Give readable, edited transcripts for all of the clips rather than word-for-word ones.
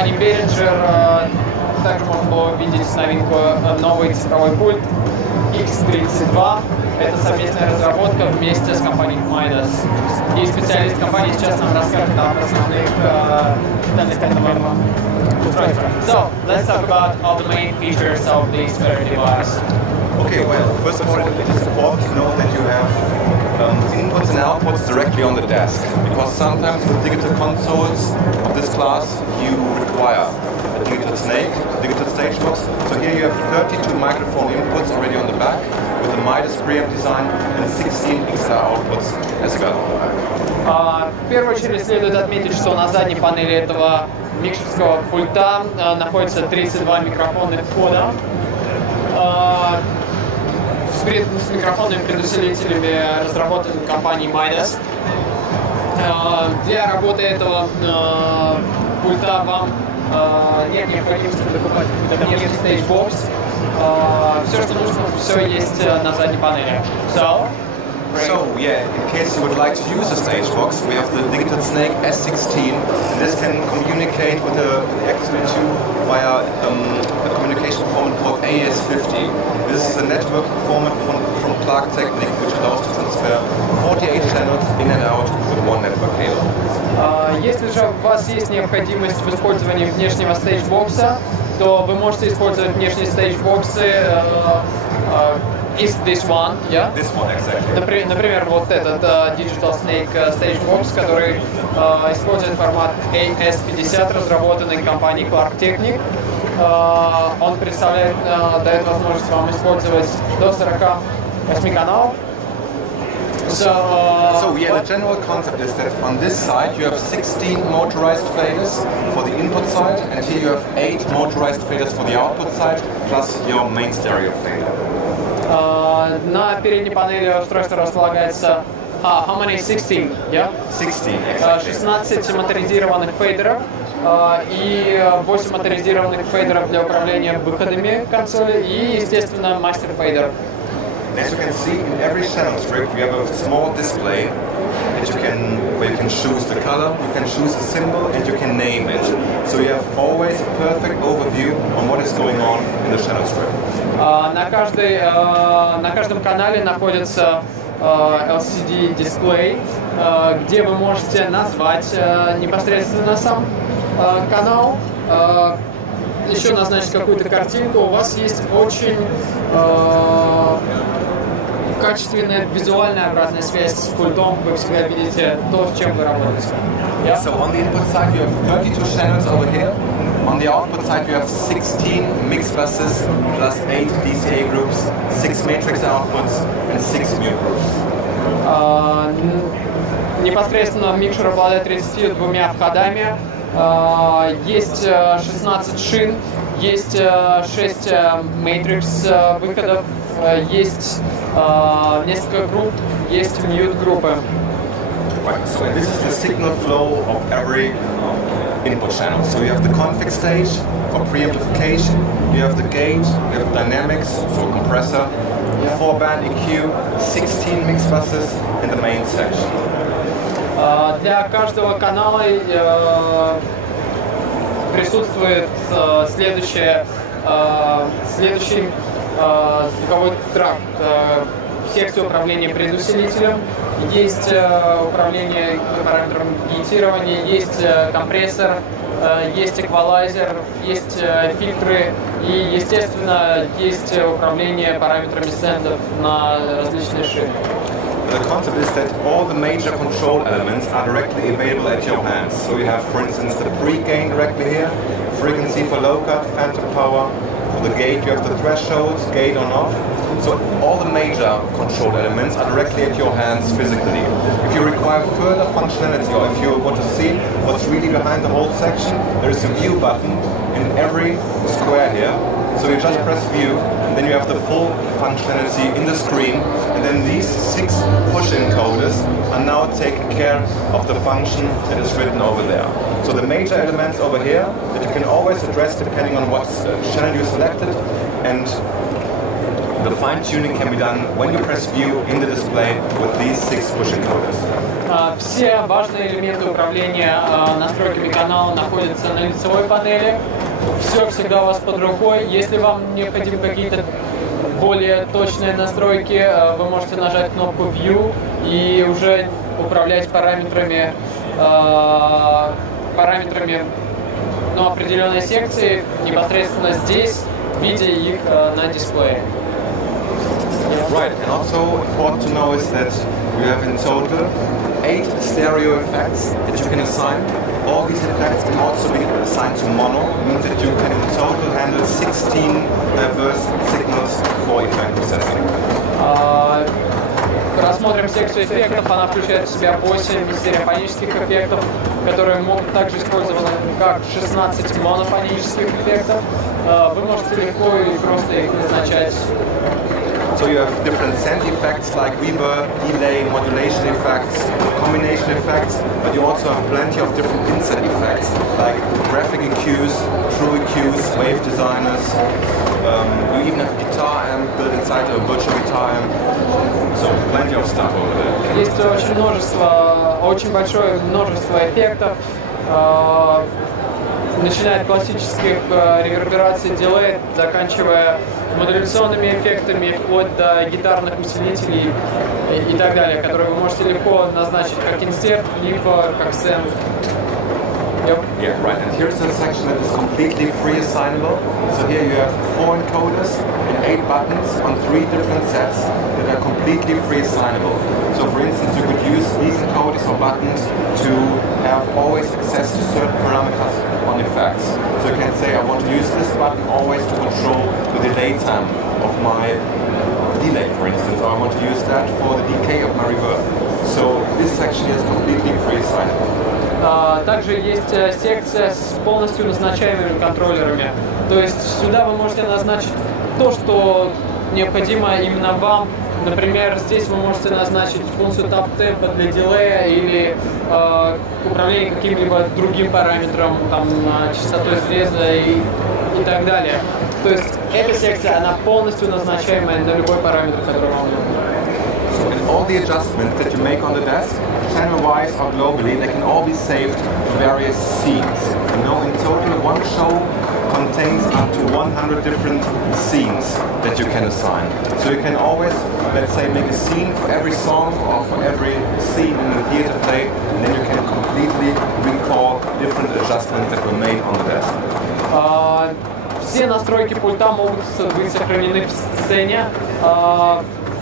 компании Behringer также можно было увидеть новый цифровой пульт X32. Это совместная разработка вместе с компанией Midas. И специалист компании сейчас нам расскажет об основных деталях этого устройства. So, let's talk about all the main features of this very device. Okay, well, first of all, it is important to know that you have inputs and outputs directly on the desk, because sometimes with digital consoles of this class you require a digital stage box. So here you have 32 microphone inputs already on the back with the Midas preamp design and 16 extra outputs as well. В первую очередь следует отметить, что на задней панели этого микшерского пульта находится 32 микрофонных входа с микрофонными предусилителями, разработанными компанией Midas. Для работы этого пульта вам нет необходимости докупать внешний стейджбокс. Все, что нужно, все есть на задней панели. So, yeah, in case you would like to use a stage box, we have the Digital Snake S16. This can communicate with the X32 via a communication format called AS50. This is a network format from Clark Technic, which allows to transfer 48 channels in and out with one network cable. Если же у вас есть необходимость в использовании внешнего стейджбокса, то вы можете использовать внешние стейджбоксы is this one, yeah? This one, exactly. Например, вот этот Digital Snake Stage Box, который использует формат AS50, разработанный компанией Clark Technic. Он дает возможность вам использовать до 48 каналов. So yeah, the general concept is that on this side you have 16 motorized faders for the input side, and here you have 8 motorized faders for the output side, plus your main stereo fader. На передней панели устройства располагается how many? 16, yeah? 16 моторизированных фейдеров и 8 моторизированных фейдеров для управления выходами консоли и, естественно, мастер-фейдер. As you can see, in every channel strip we have a small display where you can choose the color, you can choose a symbol, and you can name it. So you have always a perfect overview on what is going on in the channel strip. На каждом канале находится LCD-дисплей, где вы можете назвать непосредственно сам канал, еще назначить какую-то картинку. У вас есть очень качественная визуальная обратная связь с пультом. Вы всегда видите то, с чем вы работаете. Yeah? So on the input side you have 32 channels over here. On the output side you have 16 mix buses plus 8 DCA groups, 6 matrix outputs and 6 mute groups. Непосредственно микшер обладает 32 входами. Есть 16 шин, есть 6 matrix выходов, есть несколько групп, есть mute группы. Right, so this is the signal flow of every input channel. So you have the config stage for preamplification, you have the gate, you have dynamics, so compressor, 4-band EQ, 16 mix buses in the main section. Для каждого канала присутствует следующий звуковой тракт, секция управления предусилителем, есть управление параметром гейтирования, есть компрессор, есть эквалайзер, есть фильтры и, естественно, есть управление параметрами сендов на различные шины. The concept is that all the major control elements are directly available at your hands. So you have, for instance, the pre-gain directly here, frequency for low cut, phantom power. For the gate you have the thresholds, gate on off. So all the major control elements are directly at your hands physically. If you require further functionality or if you want to see what's really behind the whole section, there is a view button in every square here. So you just press view and then you have the full functionality in the screen, and then these 6 push encoders are now taking care of the function that is written over there. So the major elements over here that you can always address depending on what channel you selected, and the fine-tuning can be done when you press view in the display with these 6 push encoders. Все важные элементы управления настройками канала находятся на лицевой панели. Все всегда у вас под рукой. Если вам необходимы какие-то более точные настройки, вы можете нажать кнопку View и уже управлять параметрами определенной секции непосредственно здесь, видя их на дисплее. Right, and also important to know is that you have in total 8 stereo effects that you can assign. All these effects can also be assigned to mono, means that you can in total handle 16 diverse signals for effect processing. Рассмотрим секцию эффектов. Она включает в себя 8 стереофонических эффектов, которые могут также использоваться как 16 монофонических эффектов. Вы можете легко и просто их назначать. So you have different sound effects like reverb, delay, modulation effects, combination effects, but you also have plenty of different inset effects like graphic EQs, true EQs, wave designers. You even have guitar amp built inside a virtual guitar amp. So plenty of stuff over there. Есть очень большое множество эффектов. Начиная от классических ревербераций, дилей, заканчивая модуляционными эффектами, вплоть до гитарных усилителей и так далее, которые вы можете легко назначить как инсерт, либо как сэмп. Yeah, right. And here's a section that is completely free assignable. So here you have 4 encoders and 8 buttons on 3 different sets that are completely free assignable. So for instance, you could use these encoders or buttons to have always access to certain parameters on effects. So you can say, I want to use this button always to control the delay time of my delay, for instance, or I want to use that for the decay of my reverb. So this section is completely free assignable. Также есть секция с полностью назначаемыми контроллерами. То есть сюда вы можете назначить то, что необходимо именно вам. Например, здесь вы можете назначить функцию тап-темпа для дилея или управление каким-либо другим параметром, там, частотой среза и так далее. То есть эта секция, она полностью назначаемая на любой параметр, который вам нужен. And all the adjustments that you make on the desk, channel-wise or globally, they can all be saved to various scenes. You know, in total, one show contains up to 100 different scenes that you can assign. So you can always, let's say, make a scene for every song or for every scene in the theater play, and then you can completely recall different adjustments that were made on the desk. Все настройки пульта могут быть сохранены в сцене.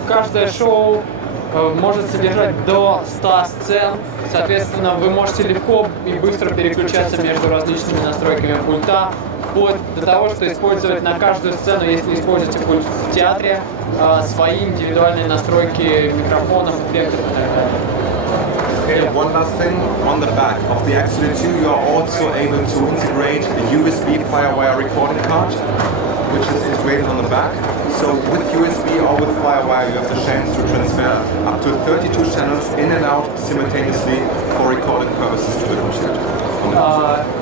Каждое шоу может содержать до 100 сцен. Соответственно, вы можете легко и быстро переключаться между различными настройками пульта, вплоть до того, что использовать на каждую сцену, если используете пульт в театре, свои индивидуальные настройки микрофонов, эффектов и так далее. Okay, one last thing, on the back of the X32 you are also able to integrate a USB Firewire recording card, which is integrated on the back. So with USB or with Firewire you have the chance to transfer up to 32 channels in and out simultaneously for recording purposes to the computer.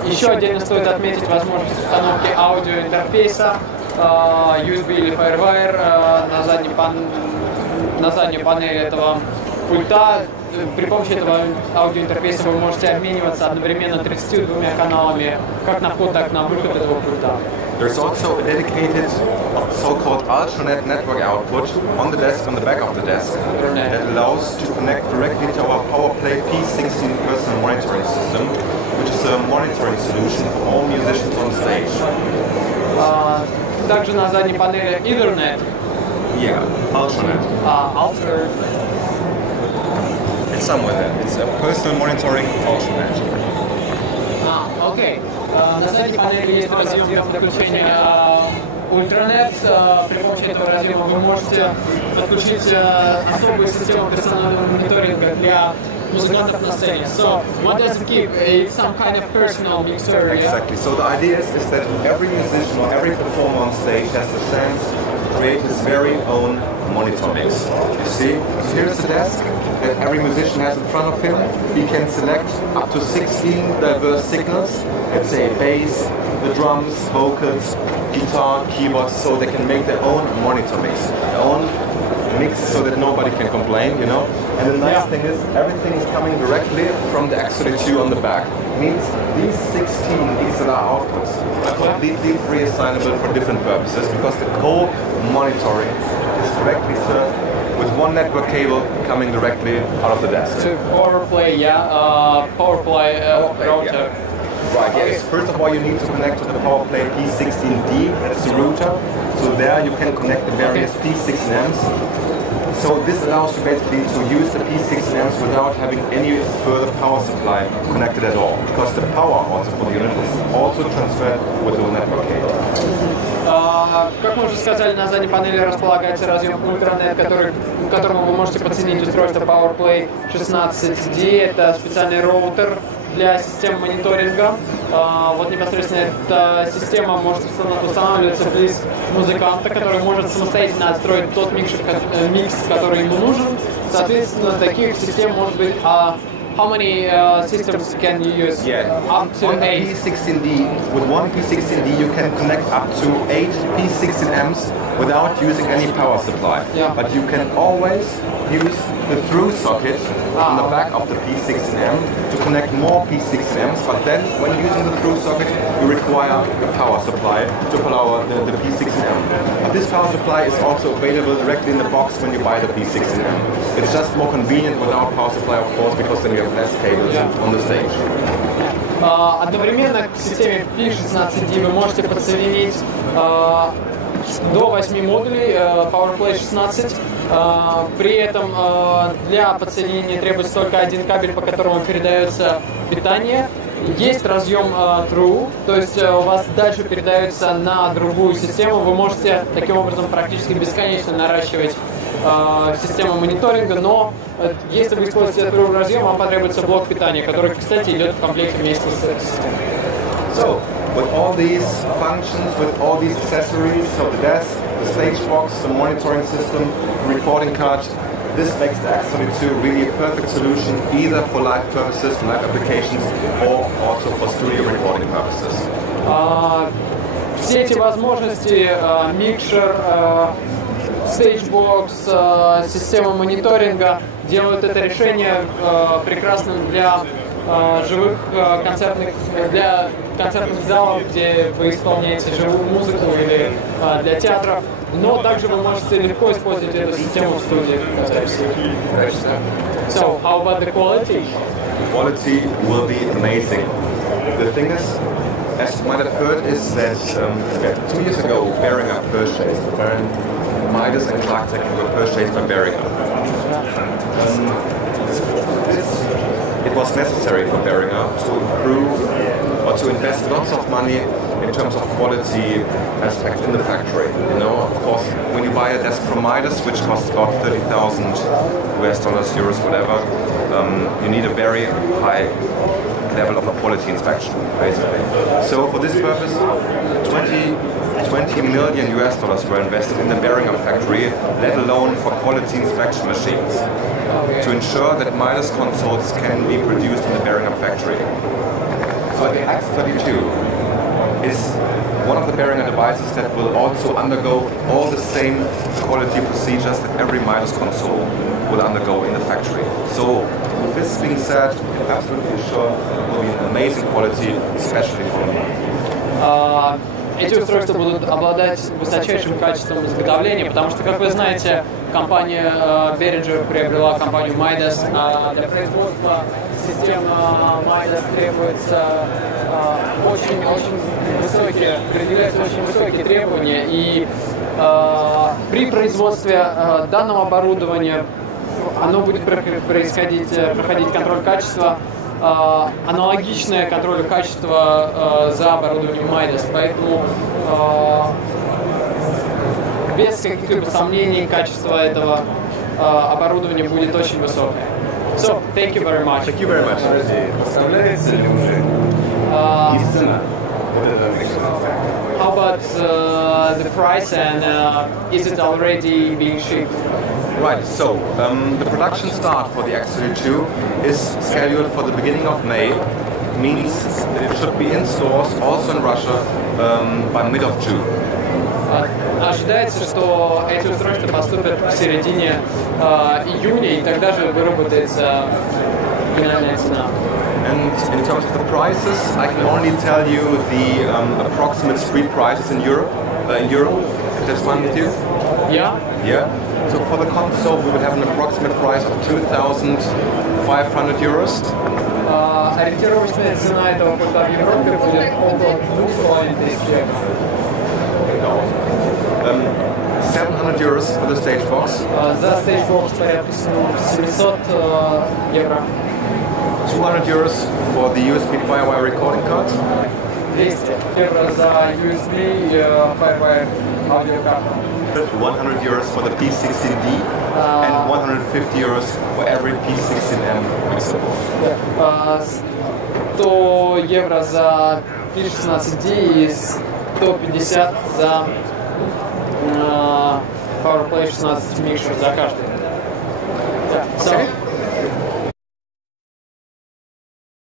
Еще отдельно стоит отметить возможность установки аудиоинтерфейса USB или Firewire на задней панели этого пульта. При помощи этого аудиоинтерфейса вы можете обмениваться одновременно 32 каналами как на вход, так и на выход этого пульта. There's also a dedicated so-called Ultranet network output on the desk, on the back of the desk, that allows to connect directly to our PowerPlay P16 personal monitoring system, which is a monitoring solution for all musicians on stage. Также на задней панели Ethernet. Yeah, Ultranet. It's somewhere there. It's a personal monitoring Ultranet. Окей. На задней панели есть разъем для подключения Ультранет. При помощи этого разъема вы можете подключить особую систему персонального мониторинга для музыкантов на сцене. So, what does it give? It's some kind of personal mixer, yeah? Exactly. So the idea is that every musician or every performer on stage has the chance to create his very own monitor mix. You see, so here's the desk that every musician has in front of him. He can select up to 16 diverse signals, let's say bass, the drums, vocals, guitar, keyboards, so they can make their own monitor mix, their own mixed so that nobody can complain, you know. And the nice thing is everything is coming directly from the X32 on the back. Means these 16 XLR outputs are completely reassignable for different purposes because the core monitoring is directly served with one network cable coming directly out of the desk. To PowerPlay, PowerPlay router. Yeah. Right, yes. First of all, you need to connect to the PowerPlay P16D, that's the router. So there you can connect the various P16Ms. So this allows you basically to use the P16Ms without having any further power supply connected at all. Because the power also for the unit is also transferred with the network cable. Как мы уже сказали, на задней панели располагается разъем ультранет, к которому вы можете подсоединить устройство PowerPlay 16D. Это специальный роутер для систем мониторинга. Вот непосредственно эта система может устанавливаться близ музыканта, который может самостоятельно отстроить тот микс, который ему нужен. Соответственно, таких систем может быть how many systems can you use? Yeah, up to on 8. P16D, with one P16D you can connect up to 8 P16Ms without using any power supply. Yeah. But you can always use the through socket on the back of the P16M to connect more P16Ms, but then when using the through socket you require a power supply to power the P16M. But this power supply is also available directly in the box when you buy the P16M. It's just more convenient without power supply, of course, because then you have less cables on the stage. Одновременно к системе P16D вы можете подсоединить до 8 модулей PowerPlay 16. При этом для подсоединения требуется только один кабель, по которому передается питание. Есть разъем True, то есть у вас дальше передается на другую систему. Вы можете таким образом практически бесконечно наращивать систему мониторинга, но если вы используете True разъем, вам потребуется блок питания, который, кстати, идет в комплекте вместе с этой системой. So, with all these functions, with all these accessories, so the desk, the stage box, the monitoring system, the recording card, this makes the X32 really a perfect solution either for live purposes, live applications, or also for studio recording purposes. Все эти возможности, микшер, стейджбокс, система мониторинга делают это решение прекрасным для живых концертных залов, где вы исполняете живую музыку, или для театров, но также вы можете легко использовать эту систему в студии. So, how about the quality? Quality will be amazing. The thing is, as you might have heard, is that 2 years ago Behringer purchased, Midas and Clark were purchased by Behringer. It was necessary for Behringer to improve or to invest lots of money in terms of quality aspects in the factory. You know, of course, when you buy a desk from Midas, which costs about 30,000 US dollars, euros, whatever, you need a very high level of quality inspection, basically. So for this purpose, 20 million US dollars were invested in the Behringer factory, let alone for quality inspection machines, to ensure that Midas consoles can be produced in the Behringer factory. So the X32 is one of the Behringer devices that will also undergo all the same quality procedures that every Midas console will undergo in the factory. So with this being said, I'm absolutely sure it will be an amazing quality, especially for me. Эти устройства будут обладать высочайшим качеством изготовления, потому что, как вы знаете, компания Behringer приобрела компанию Midas. Для производства систем Midas требуется определяются очень высокие требования, и при производстве данного оборудования оно будет проходить контроль качества, аналогичное контролю качества за оборудованием Midas, поэтому без каких-либо сомнений качество этого оборудования будет очень высокое. So, thank you very much. Thank you very much. Поставляется ли уже цена? How about the price, and is it already being shipped? Right, so the production start for the X32 is scheduled for the beginning of May, means that it should be in stores, also in Russia, by mid of June. Ожидается, что эти устройства поступят в середине июня, и тогда же выработается финальная цена. And in terms of the prices, I can only tell you the approximate street prices in Europe. If that's fine with you? Yeah? Yeah. So for the console, we would have an approximate price of 2,500 euros. Ориентировочная цена этого пульта в Европе будет около 2500 евро. 700 euros for the stage box. За стейджбокс порядка 700 евро. 200 euros for the USB Firewire recording card. 200 евро за USB Firewire аудиокарту. 100 euros for the P16D and 150 euros for every P16-M mixer board. 100 евро за P16D и 150 за PowerPlay 16 микшер за каждый. Okay.